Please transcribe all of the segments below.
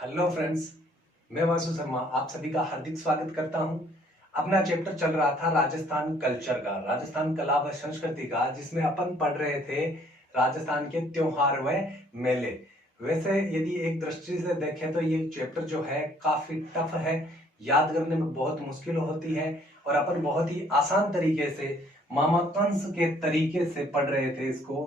Hello friends, मैं वासु शर्मा आप सभी का हार्दिक स्वागत करता हूं। अपना चैप्टर चल रहा था राजस्थान कल्चर का, राजस्थान कला व संस्कृति का, जिसमें अपन पढ़ रहे थे राजस्थान के त्योहार व मेले। वैसे यदि एक दृष्टि से देखें तो ये चैप्टर जो है काफी टफ है, याद करने में बहुत मुश्किल होती है और अपन बहुत ही आसान तरीके से मामा कंस के तरीके से पढ़ रहे थे इसको।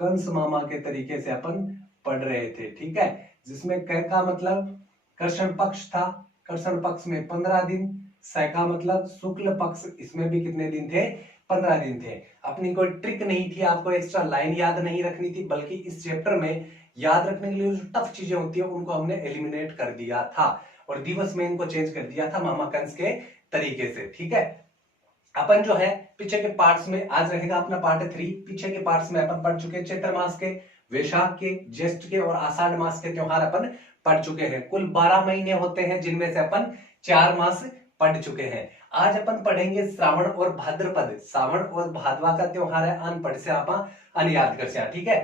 कंस मामा के तरीके से अपन पढ़ रहे थे, ठीक है। जिसमें क का मतलब कृष्ण पक्ष था, कृष्ण पक्ष में 15 दिन। स का मतलब शुक्ल पक्ष, इसमें भी कितने दिन थे? 15 दिन थे। अपनी कोई ट्रिक नहीं थी, आपको एक्स्ट्रा लाइन याद नहीं रखनी थी, बल्कि इस चैप्टर में याद रखने के लिए जो टफ चीजें होती है उनको हमने एलिमिनेट कर दिया था और दिवस में इनको चेंज कर दिया था मामा कंस के तरीके से, ठीक है। अपन जो है पीछे के पार्ट्स में, आज रहेगा अपना पार्ट 3। पीछे के पार्ट्स में अपन पढ़ चुके चैत्र मास के, वैशाख के, ज्येष्ठ के और आषाढ़ मास के त्योहार अपन पढ़ चुके हैं। कुल 12 महीने होते हैं, जिनमें से अपन 4 मास पढ़ चुके हैं। आज अपन पढ़ेंगे श्रावण और भाद्रपद। श्रावण और भादवा का त्योहार है, अनपढ़ से आपा अनयाद कर से, ठीक है।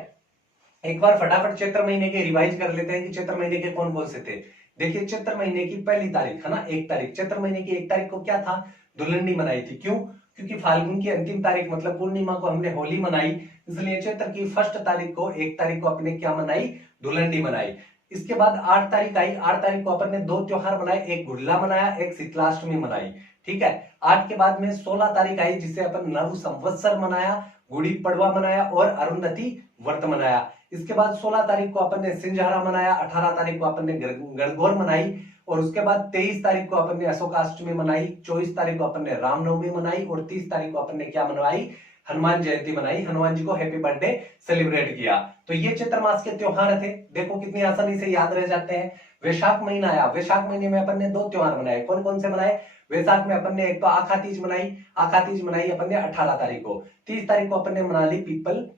एक बार फटाफट चैत्र महीने के रिवाइज कर लेते हैं कि चैत्र महीने के कौन कौन से थे। देखिए, चैत्र महीने की पहली तारीख है ना, 1 तारीख। चैत्र महीने की 1 तारीख को क्या था? धुलंडी मनाई थी। क्यों? क्योंकि फाल्गुन की अंतिम तारीख मतलब पूर्णिमा को हमने होली मनाई, इसलिए चैत्र की फर्स्ट तारीख को, 1 तारीख को अपने क्या मनाई? धुलंडी मनाई। इसके बाद 8 तारीख आई। 8 तारीख को अपन ने 2 त्योहार मनाए, एक गुडला मनाया, एक शीतलाष्टमी मनाई, ठीक है। 8 के बाद में 16 तारीख आई, जिसे अपन नव संवत्सर मनाया, गुड़ी पड़वा मनाया और अरुंधति व्रत मनाया। इसके बाद 16 तारीख को अपन ने सिंझारा मनाया, 18 तारीख को अपन ने गणगौर मनाई और उसके बाद 23 तारीख को अपन ने अशोकाष्टमी मनाई, 24 तारीख को अपन ने रामनवमी मनाई और 30 तारीख को अपन ने क्या मनवाई? हनुमान जयंती मनाई, हनुमान जी को हैप्पी बर्थडे सेलिब्रेट किया। तो ये चैत्र मास के त्योहार थे। देखो कितनी आसानी से याद रह जाते हैं। वैशाख महीना आया, वैशाख महीने में अपन ने 2 त्योहार मनाए। कौन कौन से मनाए? वैशाख में अपन ने एक तो आखा तीज मनाई, आखा तीज मनाई अपन ने 18 तारीख को। 30 तारीख को अपन ने मना ली पीपल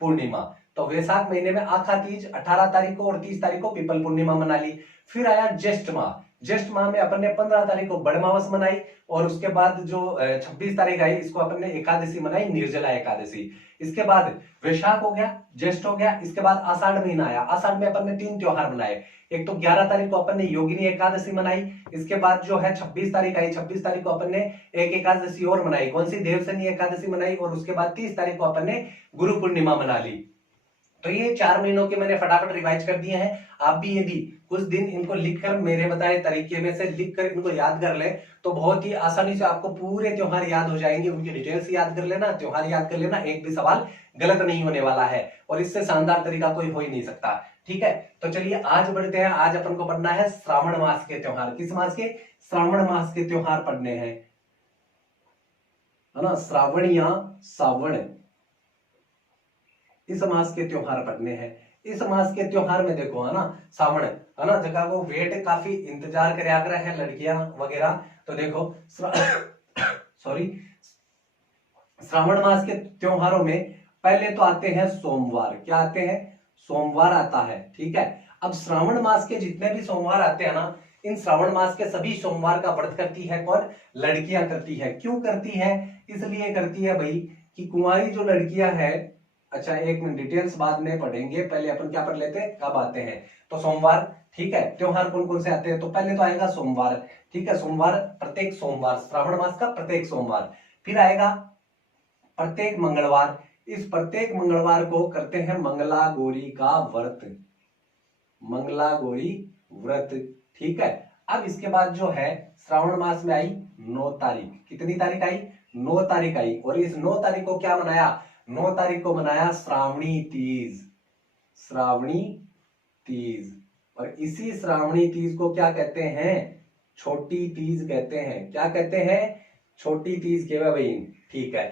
पूर्णिमा। तो वैशाख महीने में आखा तीज 18 तारीख को और 30 तारीख को पीपल पूर्णिमा मना ली। फिर आया ज्येष्ठ माह। ज्येष्ठ माह में अपन ने 15 तारीख को बड़मावस मनाई और उसके बाद जो 26 तारीख आई, इसको अपन ने एकादशी मनाई, निर्जला एकादशी। इसके बाद वैशाख हो गया, ज्येष्ठ हो गया। इसके बाद आषाढ़ महीना आया। आषाढ़ में अपन ने 3 त्योहार मनाए। एक तो 11 तारीख को अपन ने योगिनी एकादशी मनाई। इसके बाद जो है 26 तारीख आई, 26 तारीख को अपन ने एक एकादशी और मनाई। कौन सी? देवशनी एकादशी मनाई। और उसके बाद 30 तारीख को अपन ने गुरु पूर्णिमा मना ली। तो ये 4 महीनों के मैंने फटाफट रिवाइज कर दिए हैं। आप भी यदि कुछ दिन इनको लिखकर, मेरे बताए तरीके में से लिखकर इनको याद कर ले, तो बहुत ही आसानी से आपको पूरे त्योहार याद हो जाएंगे। उनकी डिटेल्स याद कर लेना, त्योहार याद कर लेना, एक भी सवाल गलत नहीं होने वाला है और इससे शानदार तरीका कोई हो ही नहीं सकता, ठीक है। तो चलिए आज बढ़ते हैं। आज अपन को पढ़ना है श्रावण मास के त्योहार। किस मास के? श्रावण मास के त्योहार पढ़ने हैं, है ना। श्रावण या सावण, इस मास के त्योहार पढ़ने हैं। इस मास के त्योहार में देखो, है ना, सावण, है ना, जगह वो वेट काफी इंतजार करया कर है लड़कियां वगैरह। तो देखो सॉरी, श्रावण मास के त्योहारों में पहले तो आते हैं सोमवार। क्या आते हैं? सोमवार आता है, ठीक है। अब श्रावण मास के जितने भी सोमवार आते हैं ना, इन श्रावण मास के सभी सोमवार का व्रत करती है कौन? लड़कियां करती है। क्यों करती है? इसलिए करती है भाई कि कुंवारी जो लड़कियां हैं, अच्छा एक मिनट, डिटेल्स बाद में पढ़ेंगे, पहले अपन क्या पढ़ लेते हैं, कब आते हैं। तो सोमवार, ठीक है। त्योहार कौन कौन से आते हैं? तो पहले तो आएगा सोमवार, ठीक है। सोमवार, प्रत्येक सोमवार, श्रावण मास का प्रत्येक सोमवार। फिर आएगा प्रत्येक मंगलवार। इस प्रत्येक मंगलवार को करते हैं मंगला गौरी का व्रत, मंगला गौरी व्रत, ठीक है। अब इसके बाद जो है श्रावण मास में आई 9 तारीख। कितनी तारीख आई? 9 तारीख आई। और इस 9 तारीख को क्या मनाया? 9 तारीख को मनाया श्रावणी तीज, श्रावणी तीज। और इसी श्रावणी तीज को क्या कहते हैं? छोटी तीज कहते हैं। क्या कहते हैं? छोटी तीज के भाई, ठीक है।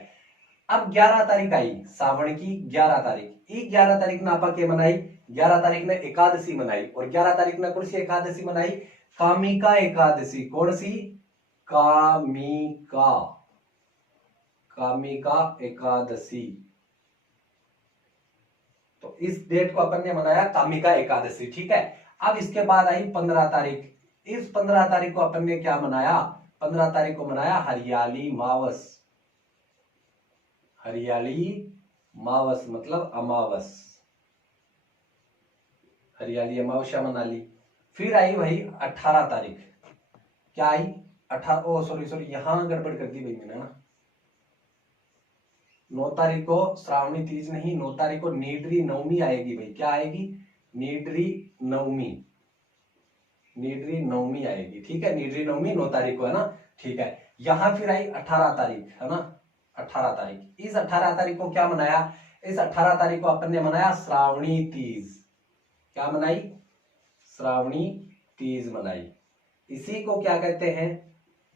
अब 11 तारीख आई, सावन की 11 तारीख। 11 तारीख ने आपा के मनाई? 11 तारीख ने एकादशी मनाई। और 11 तारीख ने कौन सी एकादशी मनाई? कामिका एकादशी। कौन सी? कामिका, कामिका एकादशी। तो इस डेट को अपन ने मनाया कामिका एकादशी, ठीक है। अब इसके बाद आई 15 तारीख। इस 15 तारीख को अपन ने क्या मनाया? 15 तारीख को मनाया हरियाली मावस। हरियाली मावस मतलब अमावस, हरियाली अमावस्या मना ली। फिर आई भाई 18 तारीख, क्या आई 18, ओ सॉरी सॉरी यहां गड़बड़ कर दी भाई मैंने ना, 9 तारीख को श्रावणी तीज नहीं, 9 तारीख को नीडरी नवमी आएगी भाई, क्या आएगी, नीडरी नवमी, नीडरी नवमी आएगी, ठीक है, नीडरी नवमी 9 तारीख को है ना, ठीक है। यहां फिर आई 18 तारीख है ना, 18 तारीख, इस 18 तारीख को क्या मनाया, इस 18 तारीख को अपन ने मनाया श्रावणी तीज, क्या मनाई, श्रावणी तीज मनाई, इसी को क्या कहते हैं,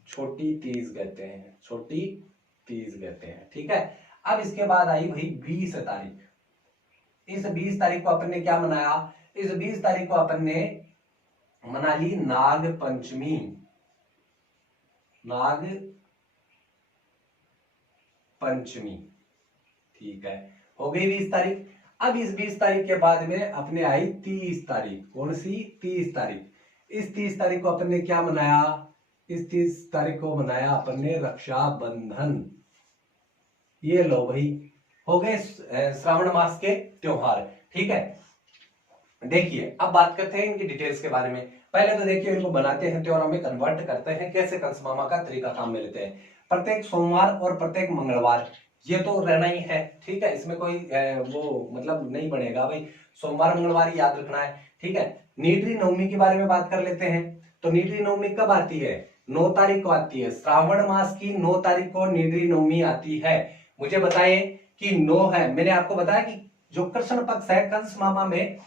छोटी तीज कहते हैं, छोटी तीज कहते हैं, ठीक है। अब इसके बाद आई भाई 20 तारीख, इस 20 तारीख को अपन ने क्या मनाया, इस 20 तारीख को अपन ने मना ली नाग पंचमी, नाग पंचमी, ठीक है, हो गई 20 तारीख। अब इस 20 तारीख के बाद में अपने आई 30 तारीख, कौन सी, 30 तारीख, इस 30 तारीख को अपन ने क्या मनाया, इस 30 तारीख को मनाया अपन ने रक्षाबंधन, ये लो भाई हो गए श्रावण मास के त्योहार, ठीक है। देखिए अब बात करते हैं इनकी डिटेल्स के बारे में। पहले तो देखिए इनको बनाते हैं त्योहारों में कन्वर्ट करते हैं, कैसे कंस मामा का तरीका काम में लेते हैं। प्रत्येक सोमवार और प्रत्येक मंगलवार ये तो रहना ही है, ठीक है, इसमें कोई वो मतलब नहीं बनेगा भाई, सोमवार मंगलवार ही याद रखना है, ठीक है। नीडरी नवमी के बारे में बात कर लेते हैं। तो नीडरी नवमी कब आती है, 9 तारीख को आती है, श्रावण मास की 9 तारीख को नीडरी नवमी आती है। मुझे बताइए कि 9 है, मैंने आपको बताया कि जो कृष्ण पक्ष है कंस मामा में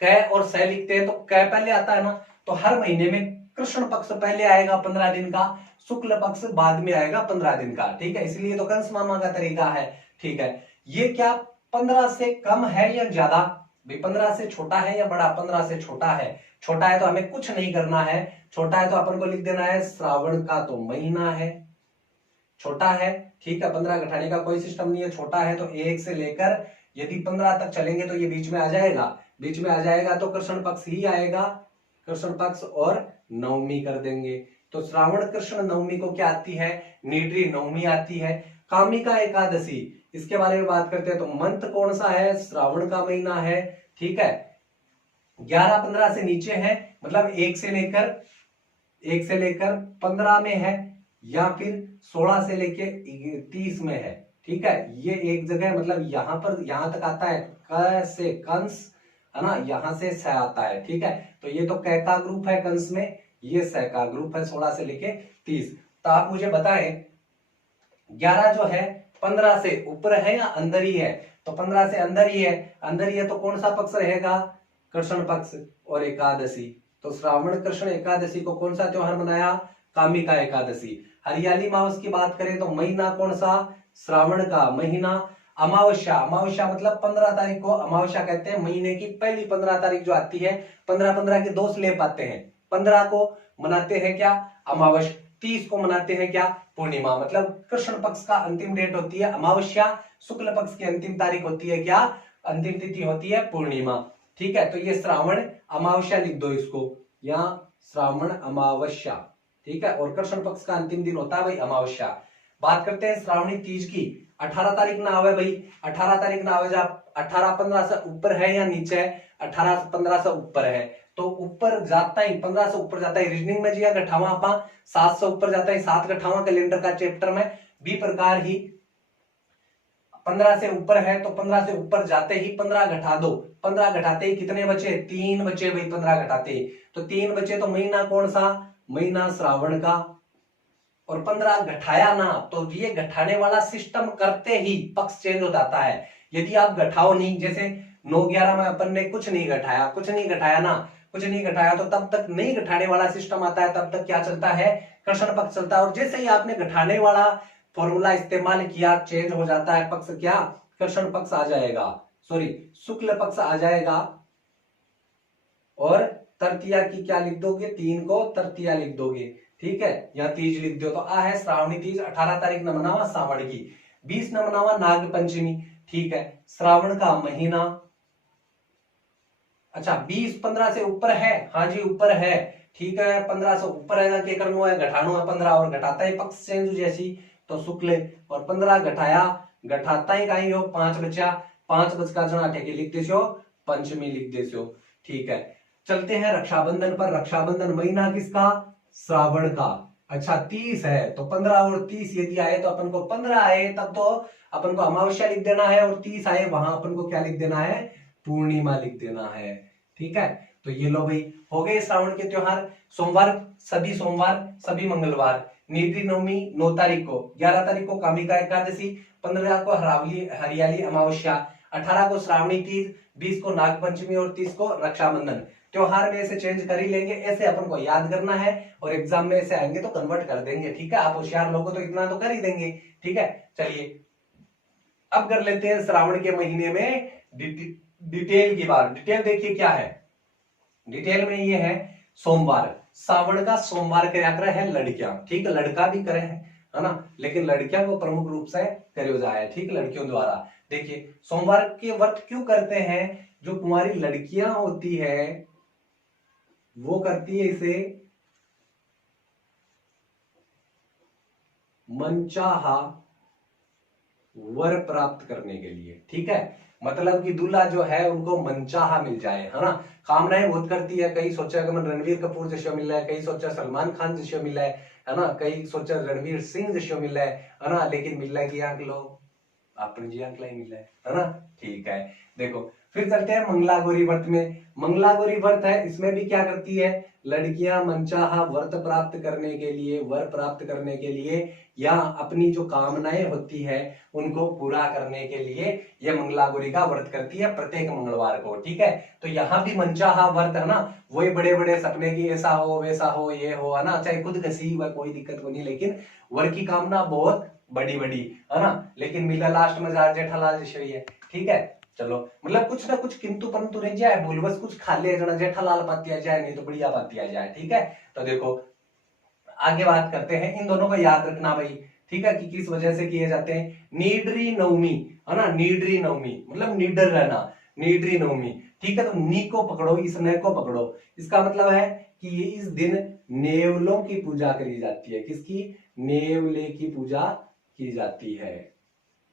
क और स लिखते हैं, तो क पहले आता है ना, तो हर महीने में कृष्ण पक्ष पहले आएगा 15 दिन का, शुक्ल पक्ष बाद में आएगा 15 दिन का, ठीक है, इसलिए तो कंस मामा का तरीका है, ठीक है। ये क्या 15 से कम है या ज्यादा, भाई 15 से छोटा है या बड़ा, 15 से छोटा है, छोटा है तो हमें कुछ नहीं करना है, छोटा है तो अपन को लिख देना है श्रावण का तो महीना है, छोटा है, ठीक है, 15 घटाने का कोई सिस्टम नहीं है, छोटा है तो 1 से लेकर यदि 15 तक चलेंगे तो ये बीच में आ जाएगा, बीच में आ जाएगा तो कृष्ण पक्ष ही आएगा, कृष्ण पक्ष और नवमी कर देंगे। तो श्रावण कृष्ण नवमी को क्या आती है, नीडरी नवमी आती है। कामिका एकादशी, इसके बारे में बात करते हैं, तो मंथ कौन सा है, श्रावण का महीना है, ठीक है, 11-15 से नीचे है, मतलब 1 से लेकर 15 में है, या फिर 16 से लेके 30 में है, ठीक है। ये एक जगह मतलब यहां पर यहां तक आता है, क से कंस है ना, यहां से स आता है, ठीक है। तो ये तो क का ग्रुप है कंस में, ये स का ग्रुप है 16 से लेके 30। तो आप मुझे बताएं 11 जो है 15 से ऊपर है या अंदर ही है, तो 15 से अंदर ही है, अंदर ही है तो कौन सा पक्ष रहेगा, कृष्ण पक्ष और एकादशी। तो श्रावण कृष्ण एकादशी को कौन सा त्योहार मनाया, कामिका एकादशी। हरियाली मास की बात करें तो महीना कौन सा, श्रावण का महीना। अमावस्या, अमावस्या मतलब 15 तारीख को अमावस्या कहते हैं, महीने की पहली 15 तारीख जो आती है, 15-15 के 2 स्लेप आते हैं, 15 को मनाते हैं क्या, अमावस्या, 30 को मनाते हैं क्या, पूर्णिमा, मतलब कृष्ण पक्ष का अंतिम डेट होती है अमावस्या, शुक्ल पक्ष की अंतिम तारीख होती है क्या, अंतिम तिथि होती है पूर्णिमा, ठीक है। तो ये श्रावण अमावस्या लिख दो इसको, या श्रावण अमावस्या, ठीक है, और कृष्ण पक्ष का अंतिम दिन होता है भाई अमावस्या। बात करते हैं श्रावणी तीज की। 18 तारीख ना आवे भाई, 18 तारीख ना आवे, जब 18-15 से ऊपर है या नीचे है, 18-15 से ऊपर है, तो ऊपर जाता ही 15 से ऊपर जाता है, रीजनिंग में जी गठावा आप 7 से ऊपर जाता है, 7 गठावा कैलेंडर का चैप्टर में भी प्रकार ही 15 से ऊपर है, तो 15 से ऊपर जाते ही 15 घटा दो, 15 घटाते ही कितने बचे, 3 बचे भाई, 15 घटाते ही तो 3 बचे, तो महीना कौन सा, महीना श्रावण का। और 15 घटाया ना, तो ये घटाने वाला सिस्टम करते ही पक्ष चेंज हो जाता है। यदि आप घटाओ नहीं, जैसे 9-11 में अपन ने कुछ नहीं घटाया, कुछ नहीं घटाया ना, कुछ नहीं घटाया, तो तब तक नहीं घटाने वाला सिस्टम आता है, तब तक क्या चलता है, कृष्ण पक्ष चलता है। और जैसे ही आपने घटाने वाला फॉर्मूला इस्तेमाल किया, चेंज हो जाता है पक्ष, क्या, कृष्ण पक्ष आ जाएगा, सॉरी शुक्ल पक्ष आ जाएगा। और तृतीया की क्या लिख दोगे, 3 को तृतीया लिख दोगे, ठीक है, यहाँ तीज लिख दो। तो आ है श्रावणी तीज, 18 तारीख न मनावा श्रावण की, 20 न मनावा नाग पंचमी, ठीक है, श्रावण का महीना। अच्छा 20-15 से ऊपर है, हाँ जी ऊपर है, ठीक है, 15 से ऊपर है, क्या करना है, घटाना है 15, और घटाता है पक्ष चेंज जैसी, तो शुक्ल, और 15 घटाया, घटाता ही कहीं हो 5 बचा, 5 बच का जना ठेके लिख देसो, पंचमी लिख देसो, ठीक है। चलते हैं रक्षाबंधन पर। रक्षाबंधन महीना किसका? श्रावण का। अच्छा 30 है तो 15 और 30 यदि आए तो अपन को 15 आए तब तो अपन को अमावस्या लिख देना है, और 30 आए वहां अपन को क्या लिख देना है? पूर्णिमा लिख देना है। ठीक है, तो ये लो भाई हो गए श्रावण के त्योहार। सोमवार सभी मंगलवार। निधि नवमी 9 तारीख को, 11 तारीख को कामिका एकादशी, 15 को हरियाली अमावस्या, 18 को श्रावणी तीज, 20 को नागपंचमी और 30 को रक्षाबंधन। त्योहार में ऐसे चेंज कर ही लेंगे, ऐसे अपन को याद करना है और एग्जाम में ऐसे आएंगे तो कन्वर्ट कर देंगे। ठीक है, आप होशियार लोगों तो इतना तो कर ही देंगे। ठीक है, चलिए अब कर लेते हैं श्रावण के महीने में डिटेल की बात। डिटेल देखिए क्या है, डिटेल में ये है सोमवार। श्रावण का सोमवार क्या करे है लड़कियां। ठीक है, लड़का भी करे है ना, लेकिन लड़कियां को प्रमुख रूप से करो जाए। ठीक, लड़कियों द्वारा। देखिए सोमवार के व्रत क्यों करते हैं? जो कुंवारी लड़कियां होती है वो करती है इसे मनचाहा वर प्राप्त करने के लिए। ठीक है, मतलब कि दूल्हा जो है उनको मनचाहा मिल जाए, है ना। कामनाएं बहुत करती है, कई सोचा कि मैं रणवीर कपूर जैसा मिल रहा है, कई सोचा सलमान खान जैसा मिल रहा है ना, कई सोचा रणवीर सिंह जैसा मिल रहा है ना, लेकिन मिल रहा है कि आंक लो अपने जी आंक लाई मिल रहा है ना। ठीक है, देखो फिर चलते हैं मंगलागौरी व्रत में। मंगलागौरी व्रत है, इसमें भी क्या करती है लड़कियां मनचाहा व्रत प्राप्त करने के लिए, वर प्राप्त करने के लिए या अपनी जो कामनाएं होती है उनको पूरा करने के लिए ये मंगलागौरी का व्रत करती है प्रत्येक मंगलवार को। ठीक है, तो यहाँ भी मनचाहा व्रत है ना, वही बड़े बड़े सपने की ऐसा हो वैसा हो ये हो, है ना, चाहे खुद कसी हुआ कोई दिक्कत नहीं, लेकिन वर की कामना बहुत बड़ी बड़ी, है ना, लेकिन मिला लास्ट में जार जेठालाल जैसे ही है। ठीक है, चलो मतलब कुछ ना कुछ किंतु परंतु रह जाए, बोल बस कुछ खा ले जना जेठालाल पाती आ जाए, नहीं तो बढ़िया पाती आ जाए। ठीक है, तो देखो आगे बात करते हैं, इन दोनों को याद रखना भाई। ठीक है, कि किस वजह से किए जाते हैं। नीडरी नवमी, है ना, नीडरी नवमी मतलब निडर रहना, नीडरी नवमी। ठीक है, तो नी को पकड़ो, इस ने को पकड़ो, इसका मतलब है कि ये इस दिन नेवलों की पूजा करी जाती है। किसकी? नेवले की पूजा की जाती है।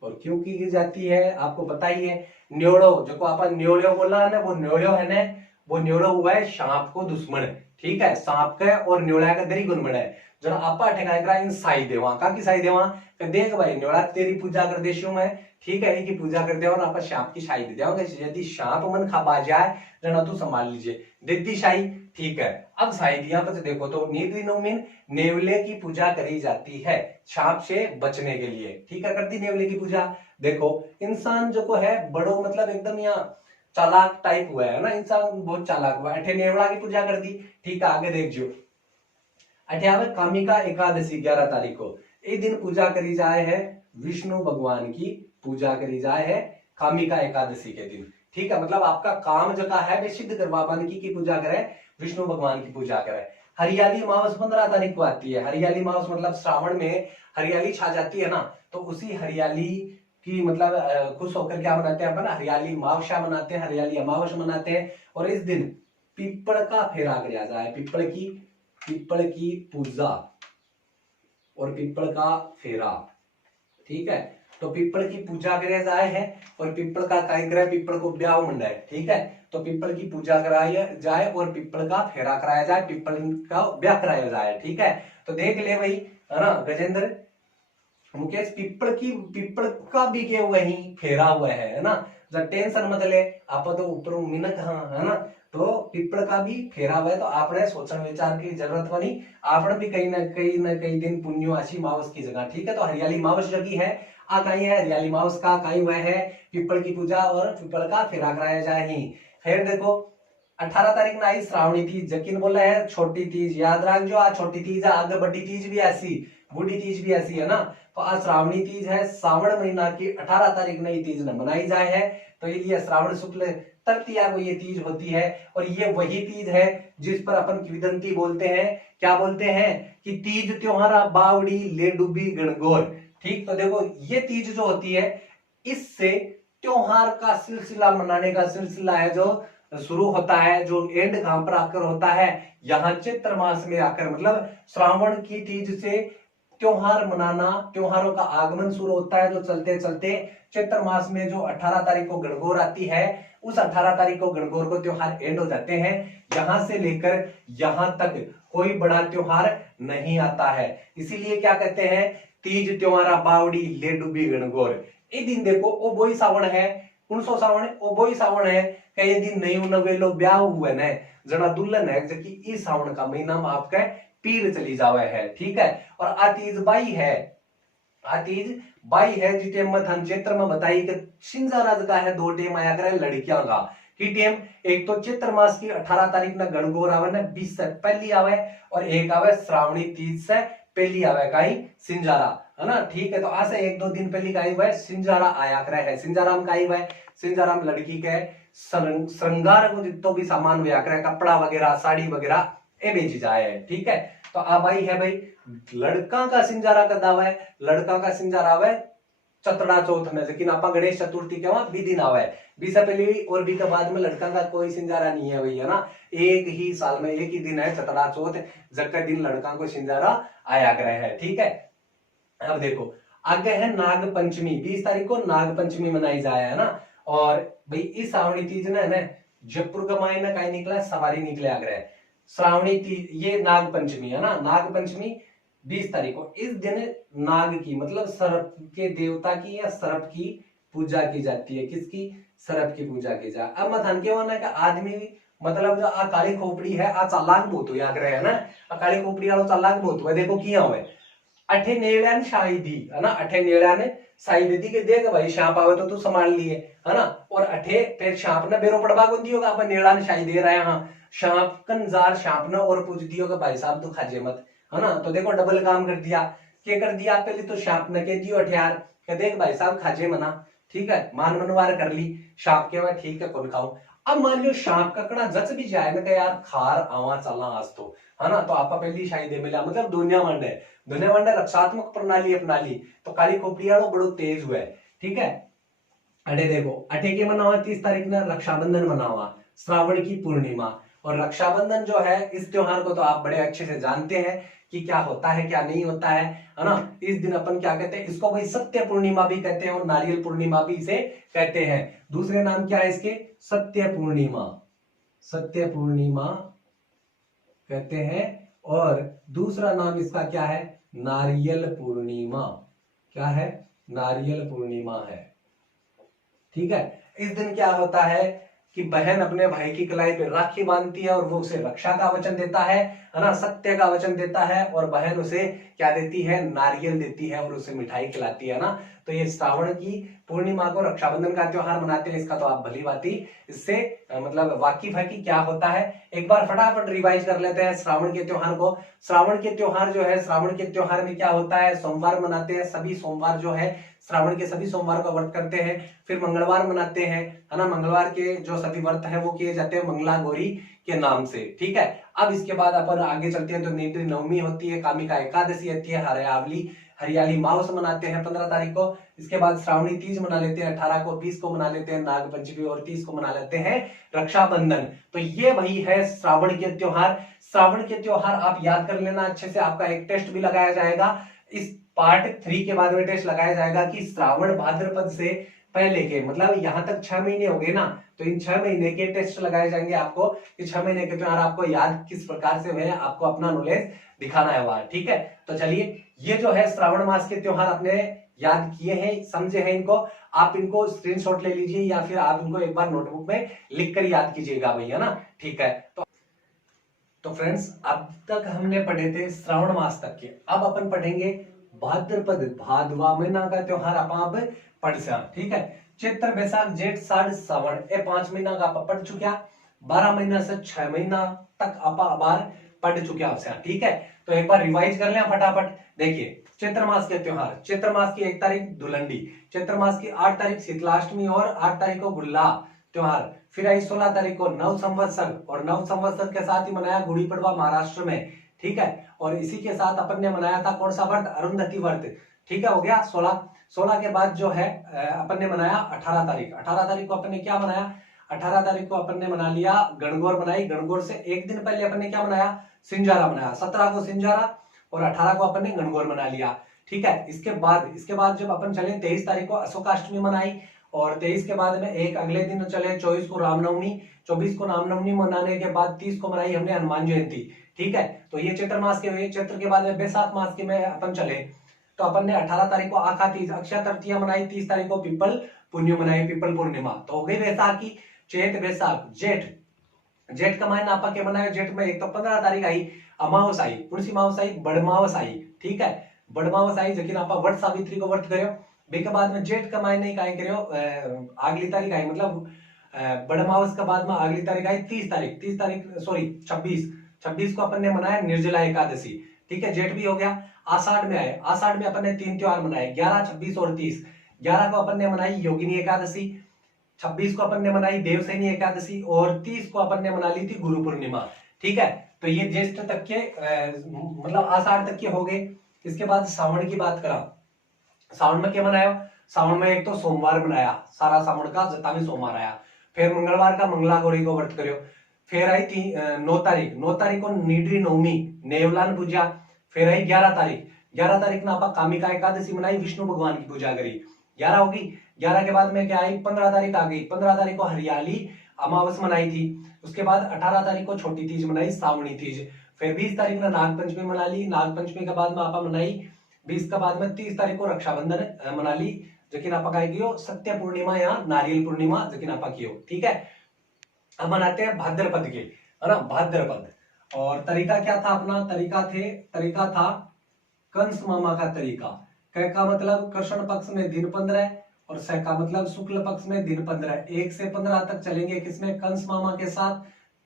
और क्यों की जाती है आपको पता ही है। न्योड़ो जो को अपन न्योड़ो बोला है ना, वो न्योड़ो है ना, वो न्योड़ो हुआ है सांप को दुश्मन। ठीक है, सांप का और न्योड़ा का दरी गुण है। जरा आपा ठेकाए करा इन साई देवा का की साई देवा कि देख भाई न्योड़ा तेरी पूजा कर देशू मैं। ठीक है, की पूजा कर देवा आप सांप की शाही दे देवांगे, यदि सांप मन खा जाए जना तू संभाल लीजिए, देती शाही। ठीक है, अब शाही दिया पर देखो तो नीति नवमीन नेवले की पूजा करी जाती है सांप से बचने के लिए। ठीक है, करती नेवले की पूजा। देखो इंसान जो को है बड़ो मतलब एकदम यहाँ चालाक टाइप हुआ है ना, इंसान बहुत चालाक हुआ है, नेवला की पूजा कर दी। ठीक है, आगे देख जो अठ्यावे कामिका एकादशी 11 तारीख को एक दिन पूजा करी जाए है, विष्णु भगवान की पूजा करी जाए है कामिका एकादशी के दिन। ठीक है, मतलब आपका काम जो का है वे सिद्ध करवा पाने की पूजा करे, विष्णु भगवान की पूजा करे। हरियाली अमावस 15 तारीख को आती है। हरियाली अमावस मतलब श्रावण में हरियाली छा जाती है ना, तो उसी हरियाली की मतलब खुश होकर क्या मनाते हैं अपन? हरियाली अमावस्या मनाते हैं, हरियाली अमावस मनाते हैं। और इस दिन पीपल का फेरा किया जाए, पीपल की पूजा और पीपल का फेरा। ठीक है, तो पीपल की पूजा कराया जाए है और पीपल का कार्यक्रम, पीपल को ब्याह मंडा है। ठीक है, तो पीपल की पूजा कराया जाए और पीपल का फेरा कराया जाए, पीपल का ब्याह कराया जाए। ठीक है, तो देख ले भाई, है ना गजेंद्र मुकेश, पीपल का भी के वही फेरा हुआ है ना, जब टेंशन मत ले आप तो ऊपर मिनक, हाँ है ना, तो पीपल का भी फेरा हुआ है। तो आपने सोचन विचार की जरूरत बनी, आपने भी कहीं ना कहीं दिन पुण्यो आशी मावस की जगह। ठीक है, तो हरियाली मावस जगी है आ कहीं है, हरियाली मावस का कहीं हुआ है पीपल की पूजा और पीपल का फेरा कराया जाए ही। फिर देखो 18 तारीख ना आई श्रावणी तीज, जकिन बोला है छोटी तीज, याद रख जो आज छोटी तीज है, आगे बड़ी तीज भी ऐसी, बूढ़ी तीज भी ऐसी है ना। तो आज श्रावणी तीज है, श्रावण महीना की 18 तारीख नई तीज न मनाई जाए है, तो इसलिए श्रावण शुक्ल तृतीया को ये तीज होती है। और ये वही तीज है जिस पर अपन किंवदंती बोलते हैं, क्या बोलते हैं कि तीज त्योहारा बावड़ी ले डूबी गणगौर। ठीक, तो देखो ये तीज जो होती है इससे त्योहार का सिलसिला मनाने का सिलसिला है जो शुरू होता है, जो एंड कहां पर आकर होता है, यहाँ चैत्र मास में आकर, मतलब श्रावण की तीज से त्योहार मनाना, त्योहारों का आगमन शुरू होता है जो चलते चलते चैत्र मास में जो 18 तारीख को गणगौर आती है, उस 18 तारीख को गणगौर को त्योहार एंड हो जाते हैं। यहां से लेकर यहां तक कोई बड़ा त्योहार नहीं आता है। इसीलिए क्या कहते हैं, तीज त्योहारा बावड़ी ले डूबी गणगौर। ये दिन देखो ओ बोई सावण है, कौन सो सावण है, ओ बोई सावण है। कई दिन नहीं नवेलो ब्याह हुए न जना दुल्हन है, जबकि इस सावण का महीना में आपका पीर चली जावे है। ठीक है, और आतीज बाई है, आतीज बाई है जी टेम में थान चैत्र में बताई कि सिंजा राज का है दो टेम आया करे लड़कियां का की टेम। एक तो चैत्र मास की 18 तारीख ना गणगौर आवे ना 20 से पहली आवे, और एक आवे श्रावणी तीज से पहली आवे काई सिंजारा, है ना। ठीक है, तो आज से एक दो दिन पहली काई हुआ सिंजारा आया करे है। सिंजाराम काई हुआ, सिंजाराम लड़की के श्रृंगार को जितो भी सामान हुआ करे, कपड़ा वगैरह साड़ी वगैरह ये बेची जाए। ठीक है, तो अब आई है भाई लड़का का सिंजारा का दावा है, लड़का का सिंजारा आवे चतड़ा चौथ में, लेकिन आप गणेश चतुर्थी के वहां भी दिन आवे, बी से पहले और बी के बाद में लड़का का कोई सिंजारा नहीं है भैया ना। एक ही साल में एक ही दिन है चतड़ा चौथ, जबकि दिन लड़का को सिंजारा आया करे है। ठीक है, अब देखो आगे है नाग पंचमी, 20 तारीख को नाग पंचमी मनाई जाए है ना। और भाई इस श्रावणी तीज ने ना जयपुर का मायना कहीं निकला, सवारी निकले आग्रह श्रावणी तीज, ये नाग पंचमी है ना। नाग पंचमी 20 तारीख को, इस दिन नाग की मतलब सर्प के देवता की या सर्प की पूजा की जाती है। किसकी, सर्प की पूजा की जाए। अब मथान के होना है आदमी मतलब जो आ काली खोपड़ी है आ चालाक बहुत हुआ करे है ना, आ काली खोपड़ी वाला चालाक बहुत हुआ। देखो किया हुआ अठे नेड़ान शायदी है ना, अठे नेड़ान शायदी के देख भाई सांप आवे तो तू संभाल लिए है ना। और अठे फिर सांप ने बेरो पड़वा को दियो अपन नेड़ान शायद दे रहे हैं, हाँ सांप कंजार सांप ने और पूछ दियो कि भाई साहब तू खाजे मत, है ना। तो देखो डबल काम कर दिया, क्या कर दिया, पहले तो सांप ने कह दियो अठियार के देख भाई साहब खाजे मना। ठीक है, मान मनवार कर ली, सांप के बाद ठीक है कौन खाऊं। अब मान लो सांप का कड़ा जच भी जाए ना कि यार खार आवा चलना आज तो, है ना। तो आपा पहली शायद मिला मतलब दुनिया मंडे रक्षात्मक प्रणाली अपना ली, तो काली खोपड़ी वालों बड़ो तेज हुआ है। ठीक है, अटे देखो अठे के मनावा 30 तारीख ने रक्षाबंधन मनावा, श्रावण की पूर्णिमा। और रक्षाबंधन जो है इस त्योहार को तो आप बड़े अच्छे से जानते हैं कि क्या होता है क्या नहीं होता है ना। इस दिन अपन क्या कहते हैं, इसको भाई सत्य पूर्णिमा भी कहते हैं और नारियल पूर्णिमा भी इसे कहते हैं। दूसरे नाम क्या है इसके, सत्य पूर्णिमा, सत्य पूर्णिमा कहते हैं। और दूसरा नाम इसका क्या है, नारियल पूर्णिमा। क्या है, नारियल पूर्णिमा है। ठीक है, इस दिन क्या होता है कि बहन अपने भाई की कलाई पे राखी बांधती है और वो उसे रक्षा का वचन देता है ना, सत्य का वचन देता है। और बहन उसे क्या देती है, नारियल देती है और उसे मिठाई खिलाती है ना। तो ये श्रावण की पूर्णिमा को रक्षाबंधन का त्योहार मनाते हैं, इसका तो आप भली भांति इससे मतलब वाकिफ है कि क्या होता है। एक बार फटाफट रिवाइज कर लेते हैं श्रावण के त्योहार को। श्रावण के त्योहार जो है, श्रावण के त्योहार में क्या होता है, सोमवार मनाते हैं, सभी सोमवार जो है श्रावण के सभी सोमवार का व्रत करते हैं। फिर मंगलवार मनाते हैं, है ना। मंगलवार के जो सभी व्रत है वो किए जाते हैं मंगला गौरी के नाम से। ठीक है, अब इसके बाद अपन आगे चलते हैं तो नेत्री नवमी होती है, कामिका एकादशी होती है, हरियाली मावस मनाते हैं 15 तारीख को। इसके बाद श्रावणी तीज मना लेते हैं 18 को, 20 को मना लेते हैं नाग पंचमी और 30 को मना लेते हैं रक्षाबंधन। तो ये वही है श्रावण के त्योहार। श्रावण के त्योहार आप याद कर लेना अच्छे से, आपका एक टेस्ट भी लगाया जाएगा इस पार्ट 3 के बाद में, टेस्ट लगाया जाएगा कि श्रावण भाद्रपद से पहले के मतलब यहां तक 6 महीने हो गए ना, तो इन 6 महीने के टेस्ट लगाए जाएंगे आपको कि 6 महीने के त्योहार आपको याद किस प्रकार से हुए, आपको अपना नॉलेज दिखाना है वहां। ठीक है, तो चलिए ये जो है श्रावण मास के त्योहार अपने याद किए हैं, समझे हैं इनको, आप इनको स्क्रीनशॉट ले लीजिए या फिर आप इनको एक बार नोटबुक में लिख कर याद कीजिएगा भैया ना। ठीक है, तो फ्रेंड्स अब तक हमने पढ़े थे श्रावण मास तक के, अब अपन पढ़ेंगे भाद्रपद भादवा महीना का त्योहार आप पढ़ सा। ठीक है, चैत्र बैसाख जेठ साढ़ सावन ये 5 महीना का आप पढ़ चुका, 12 महीना से 6 महीना तक आप बार पढ़ चुके आपसे। ठीक है, तो एक बार रिवाइज कर लें फटाफट। देखिए चैत्र मास के त्योहार, चैत्र मास की 1 तारीख दुलंडी, चैत्र मास की 8 तारीख शीतलाष्टमी और 8 तारीख को गुल्ला त्योहार। फिर आई 16 तारीख को नव संवत्सर, और नव संवत्सर के साथ ही मनाया गुड़ी पड़वा महाराष्ट्र में। ठीक है, और इसी के साथ अपन ने मनाया था कौन सा व्रत, अरुंधति व्रत। ठीक है, हो गया 16 के बाद जो है अपन ने मनाया 18 तारीख। 18 तारीख को अपन ने क्या मनाया, 18 तारीख को अपन ने मना लिया गणगौर मनाई। गणगौर से एक दिन पहले अपन ने क्या मनाया, सिंजारा मनाया। 17 को सिंजारा और 18 को अपन ने गणगौर मना लिया। ठीक है, इसके बाद जब अपन चले 23 तारीख को अशोकाष्टमी मनाई, और 23 के बाद में एक अगले दिन चले 24 को रामनवमी, 24 को रामनवमी मनाने के बाद 30 को मनाई हमने हनुमान जयंती। ठीक है, तो ये चैत्र मास के हुए। चैत्र के बाद में बैसाख मास के में अपन चले तो अपन ने 18 तारीख को आखा तीज अक्षय तृतीया मनाई, 30 तारीख को पीपल पुण्य मनाई, पीपल पूर्णिमा। तो हो गई बैसाखी, चैत, बैसाख, जेठ। जेठ का महीना आपा के मनाए, जेठ में एक तो 15 तारीख आई अमावस आई, कौन सी अमावस आई, बड़मावस आई। ठीक है, बड़मावस आई, लेकिन आपा वट सावित्री को व्रत करो। बे के बाद में जेठ का महीने का करो अगली तारीख आई, मतलब बड़मावस का बाद में अगली तारीख आई 30 तारीख सॉरी 26 को अपन ने मनाया निर्जला एकादशी। ठीक है, जेठ भी हो गया। आषाढ़ में आए, आषाढ़ में अपन ने 3 त्योहार मनाए, 11, 26 और 30। 11 को अपन ने मनाई योगिनी एकादशी, 26 को अपन ने मनाई देवसेनी एकादशी, और 30 को अपन ने मना ली थी गुरु पूर्णिमा। ठीक है, तो ये ज्येष्ठ तक के मतलब आषाढ़ तक के हो गए। इसके बाद सावन की बात करा, सावन में क्या मनाया, सावन में एक तो सोमवार बनाया, सारा सावन का जता भी सोमवार आया। फिर मंगलवार का मंगला गौरी को व्रत करो। फिर आई थी 9 तारीख को निड्री नवमी नेवलान पूजा। फिर आई 11 तारीख ना आपा कामिका एकादशी मनाई, विष्णु भगवान की पूजा करी। 11 होगी। 11 के बाद में क्या आई, 15 तारीख आ गई। 15 तारीख को हरियाली अमावस मनाई थी। उसके बाद 18 तारीख को छोटी तीज मनाई, सावणी तीज। फिर 20 तारीख ना नाग पंचमी मना ली। नाग पंचमी के बाद में आपा मनाई 20 का बाद में 30 तारीख को रक्षाबंधन मना ली, जकिन आपा काय कियो सत्य पूर्णिमा या नारियल पूर्णिमा जकिन आपा कियो। ठीक है, अब मनाते हैं भाद्रपद के, है ना, भाद्रपद। और तरीका क्या था अपना, तरीका था कंस मामा का तरीका। क का मतलब कृष्ण पक्ष में दिन 15 और स का मतलब शुक्ल पक्ष में दिन 15। 1 से 15 तक चलेंगे किसमें, कंस मामा के साथ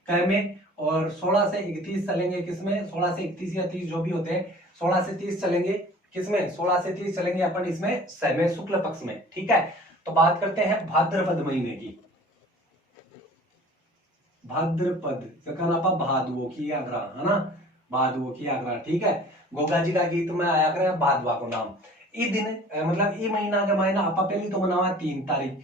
क में, और 16 से 31 चलेंगे किसमें, 16 से 31 या 30 जो भी होते हैं, 16 से 30 चलेंगे किसमें, 16 से 30 चलेंगे अपन इसमें स में, शुक्ल पक्ष में। ठीक है, तो बात करते हैं भाद्रपद महीने की। भाद्रपद जका भादवो की आग्रह, है ना, भादवो की आग्रह। ठीक है, गोगा जी का गीत में आया करे भादवा को नाम। ई दिन मतलब ई महीना का महीना आपा पहली तो मनावा 3 तारीख,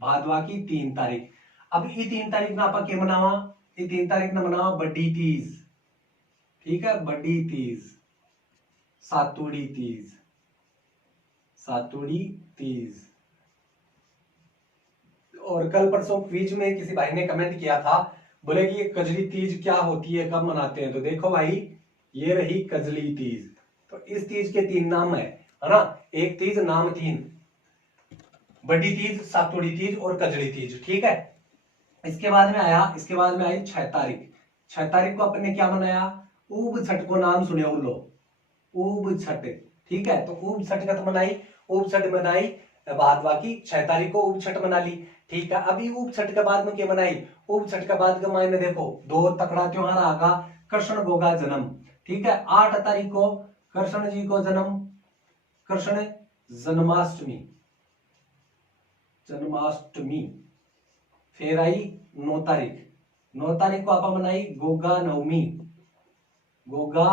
भादवा की 3 तारीख। अब ई 3 तारीख ना आपा के मनावा, ई 3 तारीख ना मनावा बड़ी तीज। ठीक है, बड़ी तीज, सातुड़ी तीज, सातुड़ी तीज। और कल परसों क्विज में किसी भाई ने कमेंट किया था, बोले कि ये कजली तीज क्या होती है, कब मनाते हैं। तो देखो भाई, ये रही कजली तीज। तो इस तीज के 3 नाम है ना, एक तीज नाम 3, बड़ी तीज, सातुड़ी तीज और कजली तीज। ठीक है, इसके बाद में आई 6 तारीख। 6 तारीख को अपन ने क्या मनाया, ऊब छठ को नाम सुने लो, ऊब छठ। ठीक है, तो ऊब छठ का तो मनाई, ऊब छठ मनाई भादवा की 6 तारीख को ऊब छठ मना ली। ठीक है, अभी ऊब छठ के बाद में क्या मनाई, ऊब छठ के बाद के मायने देखो 2 तकड़ा त्योहार आगा, कृष्ण गोगा जन्म। ठीक है, 8 तारीख को कृष्ण जी को जन्म, कृष्ण जन्माष्टमी, जन्माष्टमी। फिर आई 9 तारीख, 9 तारीख को आप मनाई गोगा नवमी, गोगा